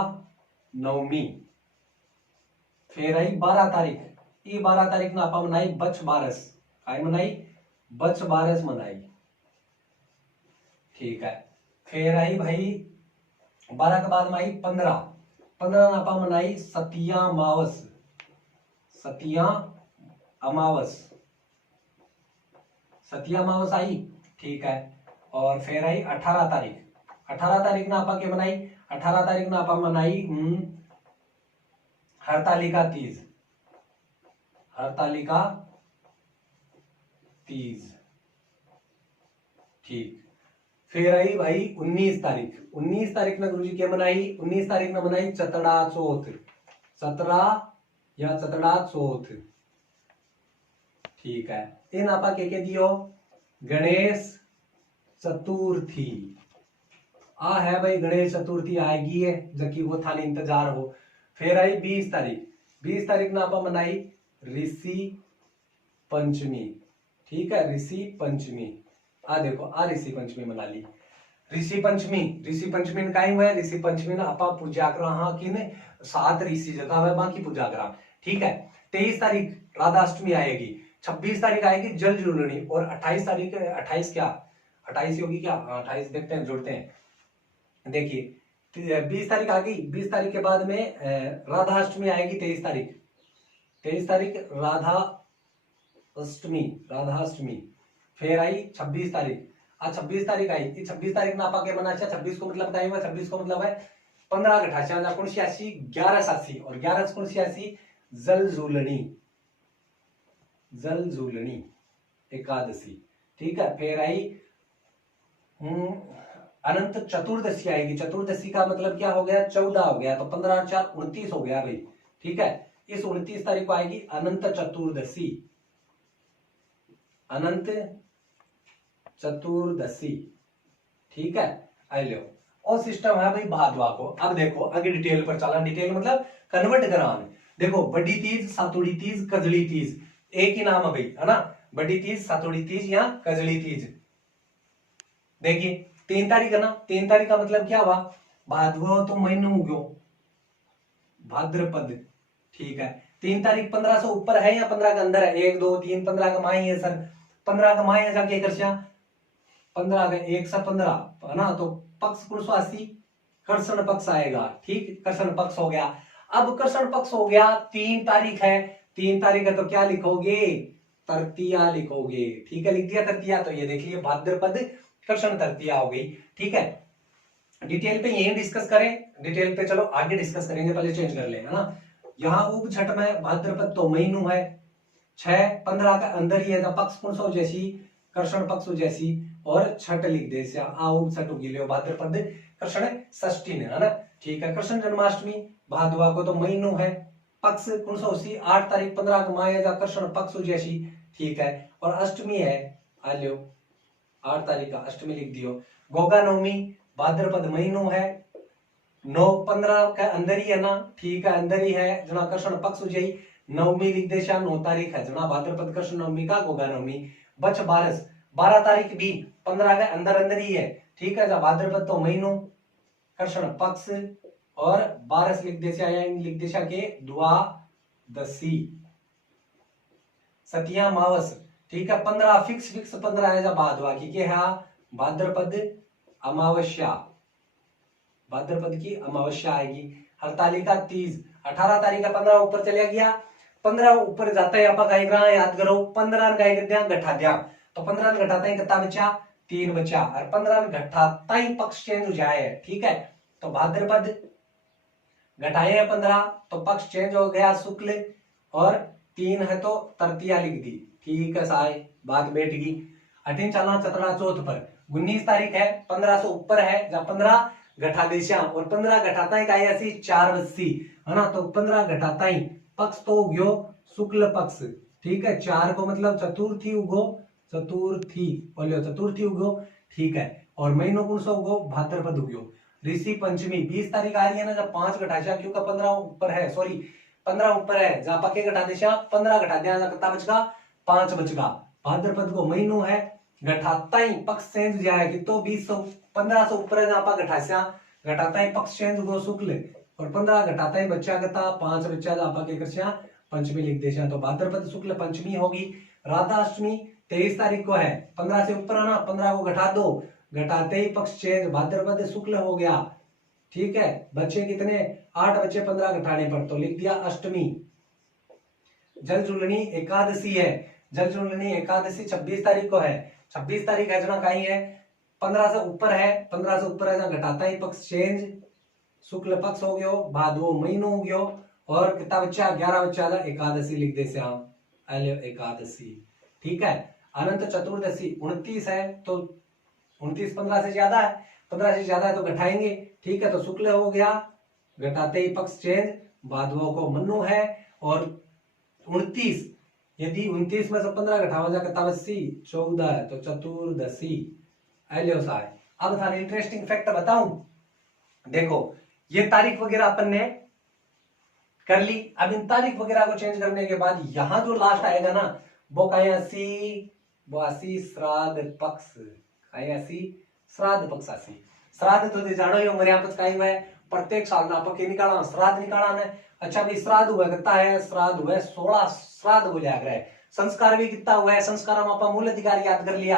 नवमी। फिर आई 12 तारीख, ये 12 तारीख ना आप मनाई बच बारस, काय मनाई, बच बारस मनाई। ठीक है, फिर आई भाई 12 के बाद में आई 15 ना आप मनाई सतिया अमावस, सतिया अमावस, सतिया अमावस आई। ठीक है, और फिर आई 18 तारीख, 18 तारीख ना आपा के मनाई, 18 तारीख ना आपा मनाई हरतालिका तीज, हरतालिका तीज। ठीक, फिर आई भाई 19 तारीख, 19 तारीख में गुरुजी क्या मनाई, 19 तारीख में मनाई चतड़ा चौथ, चतरा या चतड़ा चौथ। ठीक है, इन आपा के दियो गणेश चतुर्थी। आ है भाई गणेश चतुर्थी आएगी है, जबकि वो थाने इंतजार हो। फिर आई 20 तारीख, 20 तारीख ना आपा मनाई ऋषि पंचमी। ठीक है, ऋषि पंचमी। आ देखो, आ ऋषि पंचमी मना ली, ऋषि पंचमी, ऋषि पंचमी में काई हुआ है, ऋषि पंचमी ना आपा पूजा करा, हाँ कि ने 7 ऋषि जगह है बाकी पूजा करा। ठीक है, 23 तारीख राधाष्टमी आएगी, 26 तारीख आएगी जल जुलनी, और 28 तारीख, 28 क्या, 28 होगी क्या, 28 देखते हैं, जोड़ते हैं। देखिए 20 तारीख आ गई। 20 तारीख के बाद में राधा अष्टमी आएगी 23 तारीख। 23 तारीख राधा अष्टमी। फिर आई 26 तारीख। आज 26 तारीख आई। 26 तारीख ना आपा के मना 26 को मतलब बताई हुआ। 26 को मतलब है 15 गठासिया 86 11 सासी और 11 86 जल झूलनी एकादशी। ठीक है। फिर आई अनंत चतुर्दशी आएगी। चतुर्दशी का मतलब क्या हो गया 14 हो गया तो 15 और 4 29 हो गया भाई। ठीक है। इस 29 तारीख को आएगी अनंत चतुर्दशी। ठीक है। आई लो और सिस्टम है भाई भादवा को। अब देखो आगे डिटेल पर चला। डिटेल मतलब कन्वर्ट करान। देखो बड़ी तीज, सातुड़ी तीज, कजली तीज एक ही नाम है भाई, है ना। बड़ी तीज, सातुड़ी तीज या कजली तीज। देखिए 3 तारीख है ना। 3 तारीख का मतलब क्या हुआ भादवा तो महीनों उग्यो भाद्रपद। ठीक है। 3 तारीख 15 से ऊपर है या 15 के अंदर है? 1 2 3 15 का माही है सर। 15 का माही है जाके कर 15 का 1 से 15 है ना। तो पक्ष कुर्सवासी कर्षण पक्ष आएगा। ठीक। कर्षण पक्ष हो गया। अब कर्षण पक्ष हो गया। 3 तारीख है। 3 तारीख है तो क्या लिखोगे तृतीया लिखोगे। ठीक है। लिख दिया तृतीया। तो ये देख लिया भाद्रपद कर्षण तृतीया हो गई। ठीक है। डिटेल पे यही डिस्कस करें। डिटेल पे चलो आगे डिस्कस करेंगे। पहले चेंज कर ले, है ना। यहाँ उप छठ में भाद्रपद तो महीनू है। 6 15 का अंदर ही है। पक्ष पुंसो जैसी कर्षण पक्ष जैसी और छठ लिख दे उप छठ गिलियो भाद्रपद कृष्ण षष्ठी ने, है ना। ठीक है। कृष्ण जन्माष्टमी भादवा को तो महीनू है। पक्ष कुंसोसी 8 तारीख 15 का माया कृष्ण पक्ष जैसी। ठीक है। और अष्टमी है आल्यो 8 तारीख का अष्टमी लिख दियो। गोगा नवमी भाद्रपद महीनू है। 9 15 का अंदर ही है ना। ठीक है। अंदर ही है जना कृष्ण पक्ष जई। नवमी लिख दे 9 तारीख है जना भाद्रपद कृष्ण नवमी का गोगा नवमी। बच 12 तारीख भी 15 के अंदर ही है। ठीक है। जब भाद्रपद तो महीनू कृष्ण पक्ष और 12 लिख दे के द्वादशी सतिया मावस। ठीक है। 15 फिक्स 15 है जब भादवा की के है भाद्रपद अमावस्या। भाद्रपद की अमावस्या आएगी। हरतालिका तीज 18 तारीख का 15 ऊपर चला गया। 15 ऊपर जाता है आप याद करो। 15 घटा दिया तो 15 घटाता ही कितना बचा 3 बचा और 15 घटाता ही पक्ष चेंज हो जाए। ठीक है। तो भाद्रपद घटाए 15 तो पक्ष चेंज हो गया शुक्ल और 3 है तो तृतीया लिख दी। ठीक है साई बात बैठ गई। 18 चलना चतरा चौथ पर 19 तारीख है। 15 से ऊपर है जब 15 घटा देशा और 15 घटाता ही ऐसी 4 बस्सी, है ना। तो 15 घटाता ही पक्ष तो उग्यो शुक्ल पक्ष। ठीक है। 4 को मतलब चतुर्थी उगो चतुर्थी उगो। ठीक है। और महीनों कौन सा उगो भाद्रपद उगो। ऋषि पंचमी 20 तारीख आ रही है ना जब 5 घटाशा क्योंकि 15 ऊपर है। सॉरी 15 ऊपर है जहां पक्के घटा देशा 15 घटा दिया कितना बचगा 5 बचगा। भाद्रपद को महीनों है घटाता ही पक्ष चेंज जाए कि तो 20 15 से ऊपर है जहां घटाशा घटाता ही पक्ष चेंज उगो शुक्ल और 15 घटाता ही बच्चा गता 5 बच्चा जहां के करशा पंचमी लिख देशा। तो भाद्रपद शुक्ल पंचमी होगी। राधा अष्टमी 23 तारीख को है। 15 से ऊपर है ना। 15 को घटा दो घटाते ही पक्ष चेंज भाद्रपद शुक्ल हो गया। ठीक है। बच्चे कितने 8 बच्चे 15 घटाने पर तो लिख दिया अष्टमी। जल झूलनी एकादशी है। जल झूलनी एकादशी 26 तारीख को है। 26 तारीख है जना कहीं है 15 से ऊपर है। 15 से ऊपर है घटाता ही पक्ष चेंज शुक्ल पक्ष हो गयो भादवो महीनो हो गयो और कितना बच्चा 11 बच्चा एकादशी लिख दे एकादशी। ठीक है। अनंत चतुर्दशी 29 है तो 29 15 से ज्यादा है। 15 से ज्यादा है तो घटाएंगे। ठीक है। तो शुक्ल हो गया घटाते ही पक्ष चेंज भादवों को मनु है और 29 यदि 29 में से 15 घटावा जाकर तवसी 14 है तो चतुर्दशी। अब था इंटरेस्टिंग फैक्ट बताऊं। देखो ये तारीख वगैरह अपन ने कर ली। अब इन तारीख वगैरह को चेंज करने के बाद यहां जो लास्ट आएगा ना वो कहीं श्राद्ध पक्ष श्राद्ध पक्ष आसी। श्राद्ध तो जानो ही मेरे यहाँ कहीं है प्रत्येक साल ना पक्के निकाला श्राद्ध निकाला ने। अच्छा भाई श्राद्ध हुआ कितना है श्राद्ध हुआ 16 श्राद्ध बोलिया है। संस्कार भी कितना हुआ है संस्कार में मूल अधिकार याद कर लिया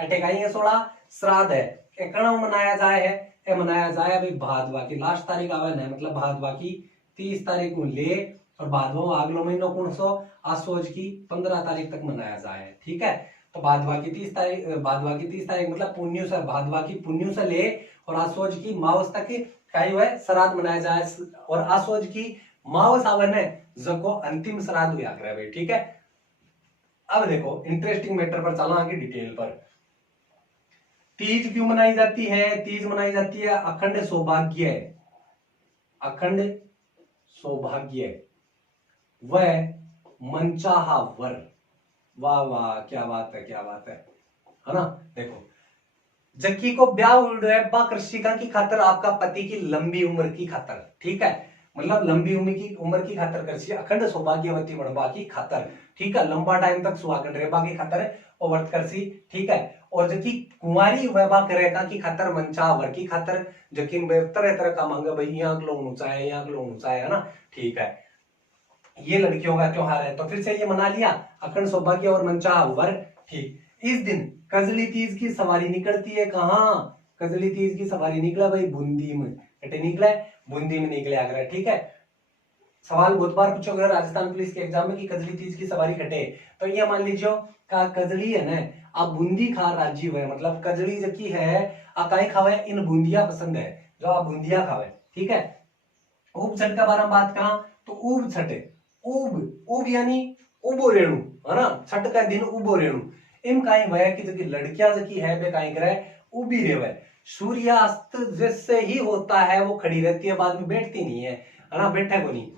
अटे कहीं है 16 श्राद्ध है। कणव मनाया जाए है ए मनाया जाए भाई भादवा की लास्ट तारीख आवे ना, मतलब भादवा की 30 तारीख को ले और भादवा अगलो महीनो कौन सो आसोज की 15 तारीख तक मनाया जाए। ठीक है, तो भादवा की 30 तारीख, भादवा की 30 तारीख मतलब पुण्य से, भादवा की पुण्य से ले और आसोज की मावस तक क्या हुआ है श्राद्ध मनाया जाए। और आसोज की मावस आवे ने जको अंतिम श्राद्ध हुआ करे भाई। ठीक है, अब देखो इंटरेस्टिंग मैटर पर चला आगे डिटेल पर। तीज क्यों मनाई जाती है? तीज मनाई जाती है अखंड सौभाग्य, अखंड सौभाग्य वह मनचाहा वर। वाह वाह, क्या बात है, क्या बात है ना। देखो जक्की को ब्याह उड़ रहा है बा कृषिका की खातर, आपका पति की लंबी उम्र की खातर। ठीक है, मतलब लंबी उम्र की खातर कृषि अखंड सौभाग्यवती बनवा की खातर। ठीक है, लंबा टाइम तक सुहागन रेबा की खातर और व्रत करसी। ठीक है, और जबकि कुंवारी वैभा करेगा की खातर मनचा वर की खातर, जबकि तरह तरह का मांगे भाई यहाँ लोग ऊंचा है, यहाँ लोग ऊंचा है ना। ठीक है, ये लड़कियों का त्योहार है तो फिर से ये मना लिया अखंड सौभाग्य और मनचाहा वर। ठीक, इस दिन कजली तीज की सवारी निकलती है। कहाँ? कजली तीज की सवारी निकला भाई बूंदी में, कटे निकला बूंदी में निकले आगरा। ठीक है, सवाल बहुत बार पूछा गया राजस्थान पुलिस के एग्जाम में कि कजली तीज की सवारी कटे, तो ये मान लीजिए का कजली है ना, आप बूंदी खा राजीव है, मतलब कजली जकी है अकाई खावे इन बूंदिया पसंद है जो आप बूंदिया खावे। ठीक है, ऊब छठ का बारे में बात करा तो ऊब छठ, ऊब यानी उबो रेणु है ना, छठ का दिन उबो रेणु इन काई वह की जबकि लड़कियां जकी है बे काई करे उबी रेवे। सूर्यास्त जैसे ही होता है वो खड़ी रहती है, बाद में बैठती नहीं है ना, बैठे को नहीं।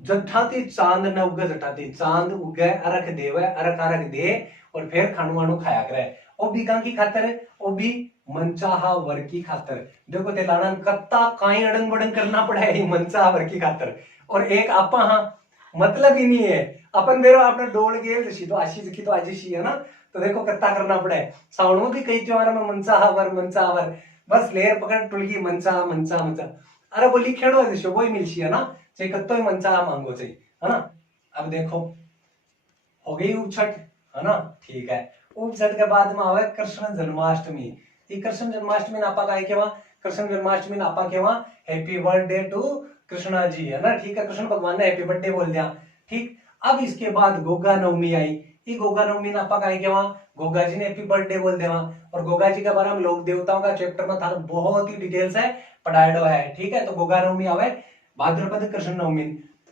जठाती चांद न उगे, जठाती चांद उगे अरख देवे, अरख अरख दे और फिर खाणु वाणु खाया करे। ओ भी का की खातर है, ओ भी मनचाहा वर की खातर। देखो ते लाणन कत्ता काई अड़ंग बड़ंग करना पड़ा है मनचाहा वर की खातर। और एक आपा हाँ मतलब ही नहीं है अपन मेरो आपने डोल गेल जशी तो आशी जकी तो आजीशी है ना, तो देखो कत्ता करना पड़ा है। सावणों भी कई त्योहार में मनचाहा वर बस लेर पकड़ टुलगी मनचा मनचा मनचा, अरे बोली खेड़ो है वो ही मिलशी है ना, चाहिए कत्तो ही मनचा मांगो चाहिए है ना। अब देखो हो गई उपछठ है ना। ठीक है, उपछठ के बाद में आवे कृष्ण जन्माष्टमी। ये कृष्ण जन्माष्टमी नापा का है केवा, कृष्ण जन्माष्टमी नापा केवा happy birthday to Krishna ji है ना। ठीक है, कृष्ण भगवान ने हैप्पी बर्थडे बोल दिया। ठीक, अब इसके बाद गोगा नवमी आई। ये गोगा नवमी नापा का है केवा गोगा जी ने हैप्पी बर्थडे बोल दिया। और गोगा जी के बारे में लोक देवताओं का चैप्टर में था बहुत ही डिटेल्स है पढ़ाया है। ठीक है, तो गोगा नवमी आवे भाद्रपद कृष्ण नवमी।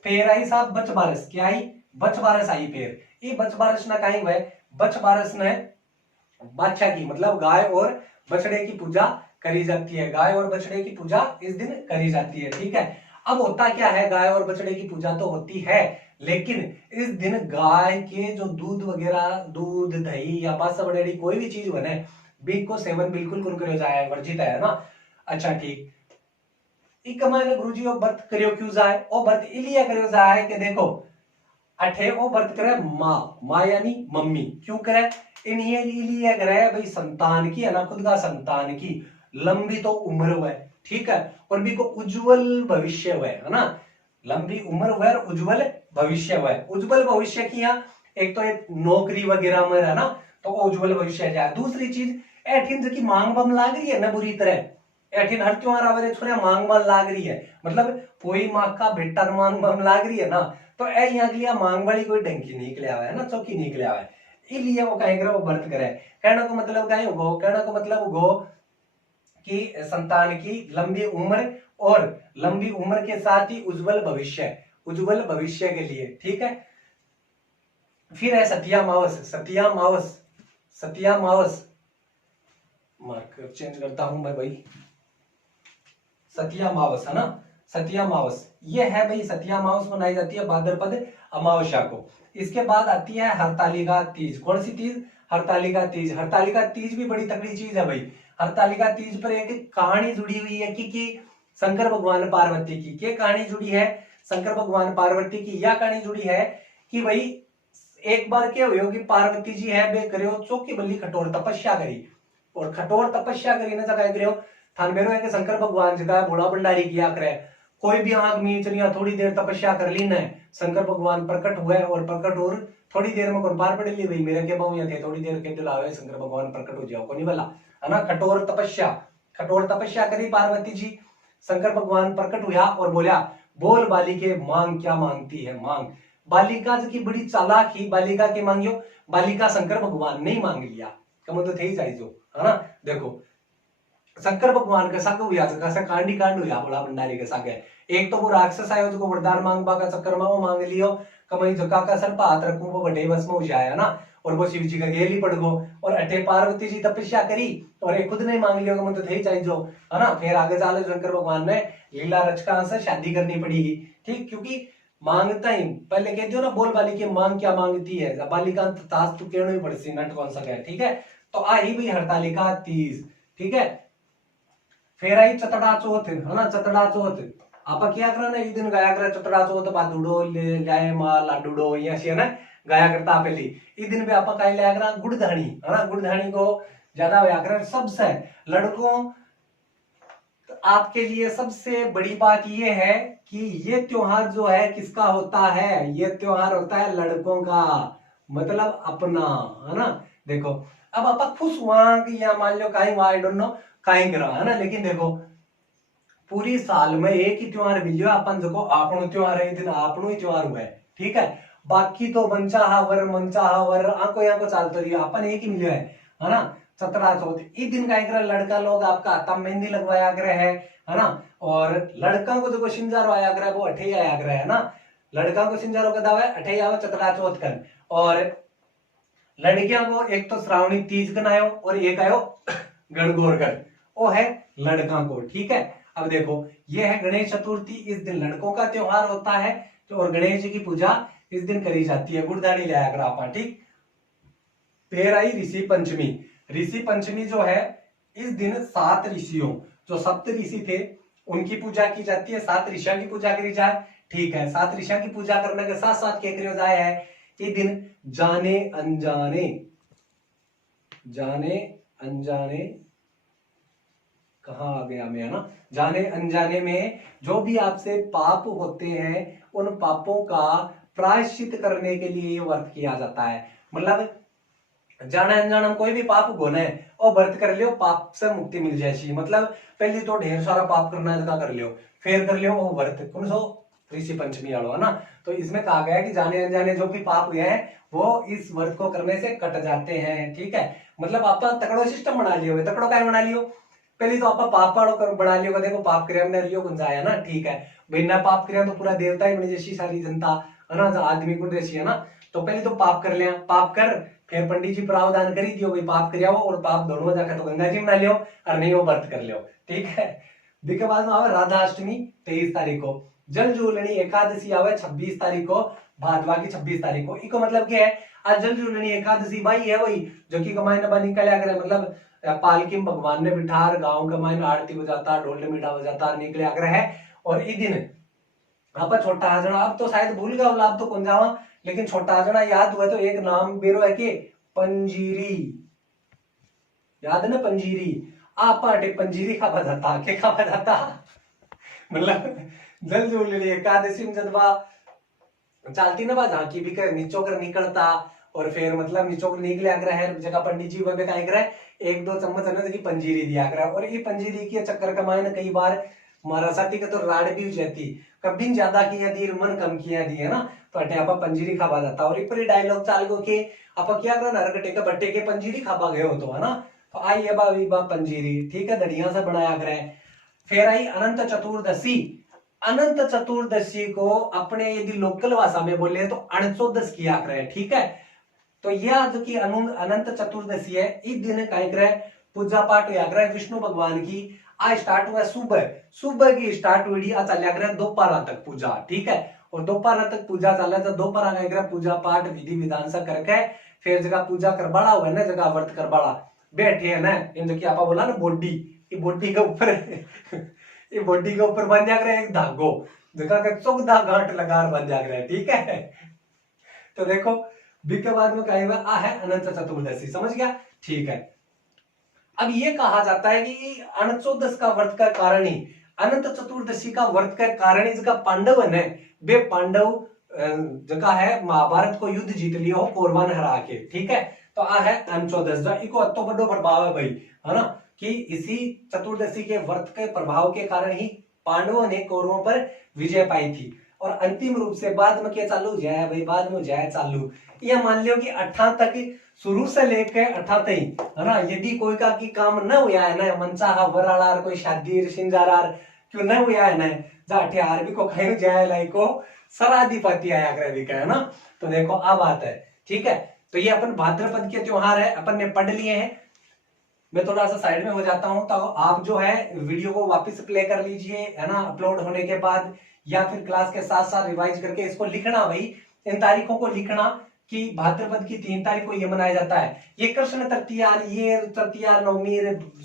फिर आई साहब बच बारस, क्या आई? बच बारस आई। फिर ये बच बारस ना कहीं हुए, बच बारस ने बादशाह की मतलब गाय और बछड़े की पूजा करी जाती है, गाय और बछड़े की पूजा इस दिन करी जाती है। ठीक है, अब होता क्या है, गाय और बछड़े की पूजा तो होती है लेकिन इस दिन गाय के जो दूध वगैरह, दूध दही या बासा बड़ेड़ी कोई भी चीज बने बी को सेवन बिल्कुल कौन करो जाए, वर्जित है ना। अच्छा ठीक, इक मैंने गुरुजी वो व्रत करियो क्यों जाए, ओ व्रत इलिए करियो जाए कि देखो अठे वो व्रत करे माँ यानी मम्मी, क्यों करे इन ये लिए करे भाई संतान की है ना, खुद का संतान की लंबी तो उम्र हुआ है। ठीक है, और भी को उज्जवल भविष्य हुआ है ना, लंबी उम्र हुआ है और उज्जवल भविष्य हुआ है। उज्जवल भविष्य की यहाँ एक तो एक नौकरी वगैरह में है ना, तो उज्जवल भविष्य जाए। दूसरी चीज एठिन की मांग बम लाग रही है ना बुरी तरह, एठिन हर त्योहार आवे छोरे मांग बम लाग रही है, मतलब कोई माँ का बेटा मांग बम लाग रही है ना, तो ए यहाँ के लिए मांग वाली कोई डंकी निकले आवा है ना, चौकी निकले आवा है, इसलिए वो कहीं वो व्रत करे। कहने को मतलब कहीं उगो, कहने को मतलब उगो कि संतान की लंबी उम्र और लंबी उम्र के साथ ही उज्जवल भविष्य, उज्जवल भविष्य के लिए। ठीक है, फिर है सतिया मावस, सतिया मावस, सतिया मावस मार्कर चेंज करता हूं मैं भाई, सतिया मावस है ना, सतिया मावस ये है भाई, सतिया मावस मनाई जाती है भाद्रपद अमावस्या को। इसके बाद आती है हरतालिका तीज। कौन सी तीज? हरतालिका तीज। हरतालिका तीज भी बड़ी तगड़ी चीज है भाई। हरतालिका तीज पर एक कहानी जुड़ी हुई है कि शंकर भगवान पार्वती की क्या कहानी जुड़ी है, शंकर भगवान पार्वती की यह कहानी जुड़ी है कि भाई एक बार क्या हुआ कि पार्वती जी है बे करो चौकी बल्ली कठोर तपस्या करी, और कठोर तपस्या करी ना जगह करो थान बेरो है कि शंकर भगवान जी का भोला भंडारी किया करे, कोई भी आग मीच लिया थोड़ी देर तपस्या कर ली न, शंकर भगवान प्रकट हुए और प्रकट और थोड़ी देर में कौन पार पड़ ली भाई मेरे के बाऊ थे थोड़ी देर के दिलावे शंकर भगवान प्रकट हो जाओ को नहीं बोला है ना, कठोर तपस्या, कठोर तपस्या करी पार्वती जी। शंकर भगवान प्रकट हुआ और बोला, बोल बालिके मांग क्या मांगती है मांग। बालिका की बड़ी चालाक ही, बालिका के मांगियो, बालिका शंकर भगवान ने ही मांग लिया। कम तो थे ही चाहिए है ना। देखो शंकर भगवान के साथ हुआ कैसा कांडी कांड हुआ बोला भंडारी के साथ। एक तो वो राक्षस आयो जो वरदान मांगबा का चक्कर में वो मांग लियो कमई जका का सर हाथ रखूं वो बड़े बस में हो जाए ना, और वो शिव जी का गेल ही पड़ गो। और अठे पार्वती जी तपस्या करी और एक खुद ने मांग लियो कम तो थे ही चाहिए जो है ना। फिर आगे चाले शंकर भगवान ने लीला रचका से शादी करनी पड़ी। ठीक, क्योंकि मांगता ही पहले कह दियो ना, बोल बालिका मांग क्या मांगती है, बालिका ताश तो कहना ही पड़ती नट कौन सा है। ठीक है, तो आई भी हड़तालिका तीज। ठीक है, फिर आई चतड़ा चौथ है ना। चतड़ा चौथ आप क्या करा ना, एक दिन गाया करा चतड़ा चौथ बादुड़ो ले जाए माँ लाडूडो ये है ना गाया करता पहली। इस दिन पे आप कहीं लिया करा गुड़धानी है ना। गुड़धानी को ज्यादा होया करा सबसे लड़कों। आपके लिए सबसे बड़ी बात ये है कि ये त्योहार जो है किसका होता है, ये त्योहार होता है लड़कों का, मतलब अपना है ना। देखो अब आप खुश हुआ कि या मान लो कहीं आई डोंट नो कहीं करा है ना, लेकिन देखो पूरी साल में एक ही त्योहार मिलियो अपन जो आपनो त्योहार है, दिन आपनो ही त्योहार हुआ है। ठीक है, बाकी तो मंचाहावर आंको आंको चलते रहियो, अपन एक ही मिलियो है ना। चतरा चौथ इस दिन का लड़का लोग आपका हाथ मेहंदी लगवाया करे है ना। और लड़का को जो सिंजारो आया करे वो अठे आया करे है ना। लड़का को सिंजारो का दावा अठे आवे चतरा चौथ कर, और लड़कियों को एक तो श्रावणी तीज कन आयो और एक आयो गणगौर कर, वो है लड़का को। ठीक है, अब देखो ये है गणेश चतुर्थी, इस दिन लड़कों का त्योहार होता है। तो और गणेश जी की पूजा इस दिन करी जाती है, गुड़दानी लाया कर आपा। ठीक, फिर आई ऋषि पंचमी। ऋषि पंचमी जो है इस दिन 7 ऋषियों जो सप्त ऋषि थे उनकी पूजा की जाती है, 7 ऋषियों की पूजा करी जाए। ठीक है, 7 ऋषियों की पूजा करने के साथ साथ क्या करियो जाए है इस दिन जाने अनजाने कहा आ गया मैं है ना, जाने अनजाने में जो भी आपसे पाप होते हैं उन पापों का प्रायश्चित करने के लिए ये व्रत किया जाता है। मतलब जाने अनजाने कोई भी पाप गोने और व्रत कर लियो पाप से मुक्ति मिल जाएगी। मतलब पहले तो ढेर सारा पाप करना है कर लियो, फिर कर लियो वो व्रत कौन सो ऋषि पंचमी वालों है ना। तो इसमें कहा गया है कि जाने अनजाने जो भी पाप हुए हैं वो इस व्रत को करने से कट जाते हैं। ठीक है, मतलब आप तकड़ो सिस्टम बना लियो, तकड़ो क्या बना लियो, पहले तो आप पाप वालों बना लियो, देखो पाप क्रिया में रियो गुंजाया ना। ठीक है, बिना पाप क्रिया तो पूरा देवता ही बने जैसी सारी जनता है ना, आदमी को जैसी है ना। तो पहले तो पाप कर लिया, पाप कर फिर पंडित जी प्रावधान करी दियो भाई पाप कर और पाप दोनों जाकर तो गंगा जी बना लियो और नहीं वो व्रत कर लियो। ठीक है, दिखे बाद में आवे राधा अष्टमी 23 तारीख को, जल जूलनी एकादशी आवे 26 तारीख को, भादवा की 26 तारीख को। इको मतलब क्या है, आज जल जूलनी एकादशी भाई है वही जो की कमाई नबा निकल करे, मतलब पालकी में भगवान ने बिठार गांव कमाई आरती बजाता ढोल मीठा बजाता निकले आग्रह है। और इस दिन आप छोटा आजना, अब तो शायद भूल गया लाभ तो कौन जावा, लेकिन छोटा आजना याद हुआ तो एक नाम बेरो है कि पंजीरी, याद है ना पंजीरी। आप पंजीरी खा बजाता के खा बजाता मतलब जल जोड़ ले एकादशी में जदवा चलती ना बा झांकी भी कर नीचो कर निकलता, और फिर मतलब नीचो कर निकले आग्रह है जगह पंडित जी वगैरह का आग्रह 1-2 चम्मच है ना पंजीरी दिया आग्रह। और ये पंजीरी की चक्कर कमाए ना कई बार मारा साथी का तो राड भी हो जाती, कभी ज्यादा किया दी मन कम किया दी है ना, तो अटे आपा पंजीरी खाबा जाता। और एक डायलॉग चाल गो के आपा क्या करो नरकटे के बट्टे के पंजीरी खाबा गए हो तो है ना। तो आई है बा पंजीरी, ठीक है, दड़िया से बनाया आग्रह। फिर आई अनंत चतुर्दशी। अनंत चतुर्दशी को अपने यदि लोकल भाषा में बोले तो अणचोदश किया करे। ठीक है, तो यह जो की अनंत चतुर्दशी है इस दिन क्या पूजा पाठ या विष्णु भगवान की आज स्टार्ट हुआ सुबह की स्टार्ट हुई आ चल दोपहर तक पूजा। ठीक है, और दोपहर तक पूजा चल रहा है, दोपहर का पूजा पाठ विधि विधान से करके फिर जगह पूजा करवाड़ा हुआ है ना, जगह व्रत करवाड़ा बैठे है ना, इन जो आपा बोला ना बॉडी, ये बॉडी के ऊपर ये बॉडी के ऊपर बन जाकर एक धागो जगह का चौकदा गांठ लगा बन जाकर। ठीक है, तो देखो बी के बाद में कहा आ है अनंत चतुर्दशी, समझ गया। ठीक है, अब ये कहा जाता है कि अणचोदश का व्रत का कारण ही अनंत चतुर्दशी का व्रत का कारण ही जगह पांडव है वे पांडव जगह है महाभारत को युद्ध जीत लिया हो कौरवा ने हरा के। ठीक है, तो आ है अनचोदश इको अतो बड़ो प्रभाव है भाई है ना। कि इसी चतुर्दशी के व्रत के प्रभाव के कारण ही पांडवों ने कौरवों पर विजय पाई थी। और अंतिम रूप से बाद में क्या चालू जय भाई, बाद में जय चालू। यह मान लियो कि 18 तक शुरू से लेकर 18 तक है ना, यदि कोई का की काम न हुआ है ना, मनचाहा वरालार कोई शादी सिंजारार क्यों न हुआ है ना, जाठे आरबी को खाई जाए लाई को सराधिपति आया करे है ना। तो देखो अब बात है, ठीक है। तो ये अपन भाद्रपद के त्योहार है, अपन ने पढ़ लिए हैं। मैं थोड़ा सा साइड में हो जाता हूं, तो आप जो है वीडियो को वापस प्ले कर लीजिए, है ना, अपलोड होने के बाद, या फिर क्लास के साथ साथ रिवाइज करके इसको लिखना भाई, इन तारीखों को लिखना कि भाद्रपद की 3 तारीख को ये मनाया जाता है। ये कृष्ण तृतीया, ये तृतीया, नवमी,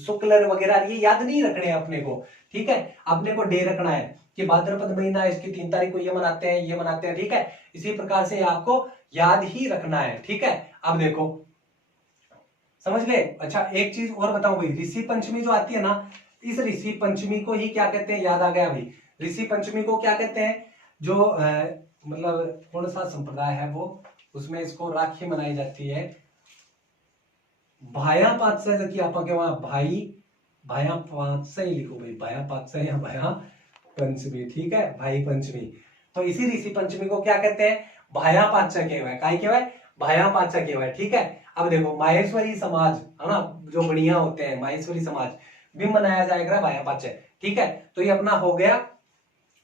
शुक्ल वगैरह ये याद नहीं रखने हैं अपने को, ठीक है। अपने को डे रखना है कि भाद्रपद महीना इसकी 3 तारीख को ये मनाते हैं, ये मनाते हैं, ठीक है। इसी प्रकार से आपको याद ही रखना है, ठीक है। अब देखो समझ गए। अच्छा एक चीज और बताऊं भाई, ऋषि पंचमी जो आती है ना, इस ऋषि पंचमी को ही क्या कहते हैं, याद आ गया भाई। ऋषि पंचमी को क्या कहते हैं, जो मतलब कौन सा संप्रदाय है वो, उसमें इसको राखी मनाई जाती है। भाया पातशाही की आप भाई, भाया पातशाही लिखो भाई, भाया पातशाही या भाया पंचमी, ठीक है, भाई पंचमी। तो इसी ऋषि पंचमी को क्या कहते हैं, भाया पातशाही कहवाए, काय कहवाए, भाया पातशाही कहवाए, ठीक है। अब देखो माहेश्वरी समाज है ना, जो बढ़िया होते हैं माहेश्वरी समाज भी मनाया जाएगा भाया पातशाही, ठीक है। तो ये अपना हो गया।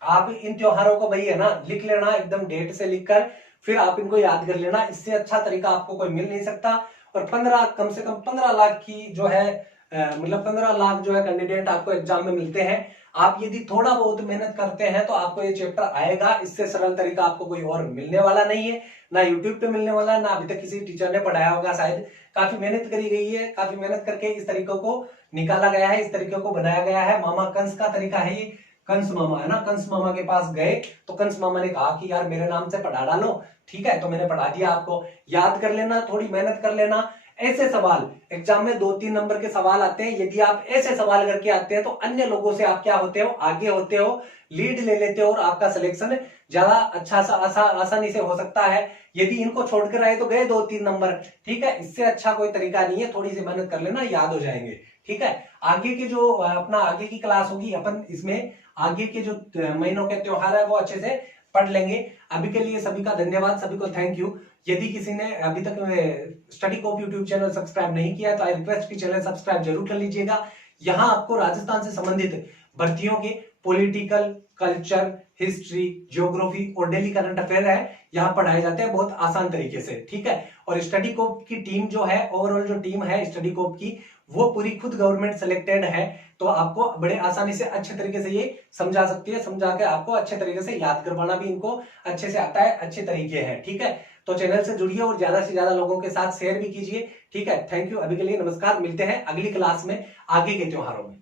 आप इन त्योहारों को भाई है ना लिख लेना एकदम डेट से लिखकर, फिर आप इनको याद कर लेना। इससे अच्छा तरीका आपको कोई मिल नहीं सकता। और 15 कम से कम 15 लाख की जो है मतलब 15 लाख जो है कैंडिडेट आपको एग्जाम में मिलते हैं। आप यदि थोड़ा बहुत मेहनत करते हैं तो आपको ये चैप्टर आएगा। इससे सरल तरीका आपको कोई और मिलने वाला नहीं है, ना यूट्यूब पे मिलने वाला है, ना अभी तक किसी टीचर ने पढ़ाया होगा। शायद काफी मेहनत करी गई है, काफी मेहनत करके इस तरीकों को निकाला गया है, इस तरीके को बनाया गया है। मामा कंस का तरीका है ये। कंस मामा है ना, कंस मामा के पास गए तो कंस मामा ने कहा कि यार मेरे नाम से पढ़ा डालो, ठीक है। तो मैंने पढ़ा दिया, आपको याद कर लेना, थोड़ी मेहनत कर लेना। ऐसे सवाल एग्जाम में 2-3 नंबर के सवाल आते हैं। यदि आप ऐसे सवाल करके आते हैं तो अन्य लोगों से आप क्या होते हो, आगे होते हो, लीड ले लेते हो और आपका सिलेक्शन ज्यादा अच्छा सा आसानी से हो सकता है। यदि इनको छोड़कर आए तो गए 2-3 नंबर, ठीक है। इससे अच्छा कोई तरीका नहीं है, थोड़ी सी मेहनत कर लेना, याद हो जाएंगे, ठीक है। आगे की जो अपना आगे की क्लास होगी, अपन इसमें आगे के जो महीनों के त्योहार है वो अच्छे से पढ़ लेंगे। अभी के लिए सभी का धन्यवाद, सभी को थैंक यू। यदि किसी ने अभी तक स्टडी कोप यूट्यूब चैनल सब्सक्राइब नहीं किया तो आई रिक्वेस्ट की चैनल सब्सक्राइब जरूर कर लीजिएगा। यहाँ आपको राजस्थान से संबंधित भर्तियों के पॉलिटिकल, कल्चर, हिस्ट्री, ज्योग्राफी और डेली करंट अफेयर है, यहाँ पढ़ाए जाते हैं बहुत आसान तरीके से, ठीक है। और स्टडी कोप की टीम जो है, ओवरऑल जो टीम है स्टडी कोप की, वो पूरी खुद गवर्नमेंट सेलेक्टेड है। तो आपको बड़े आसानी से अच्छे तरीके से ये समझा सकती है, समझा के आपको अच्छे तरीके से याद करवाना भी इनको अच्छे से आता है, अच्छे तरीके हैं, ठीक है। तो चैनल से जुड़िए और ज्यादा से ज्यादा लोगों के साथ शेयर भी कीजिए, ठीक है। थैंक यू, अभी के लिए नमस्कार। मिलते हैं अगली क्लास में आगे के त्योहारों में।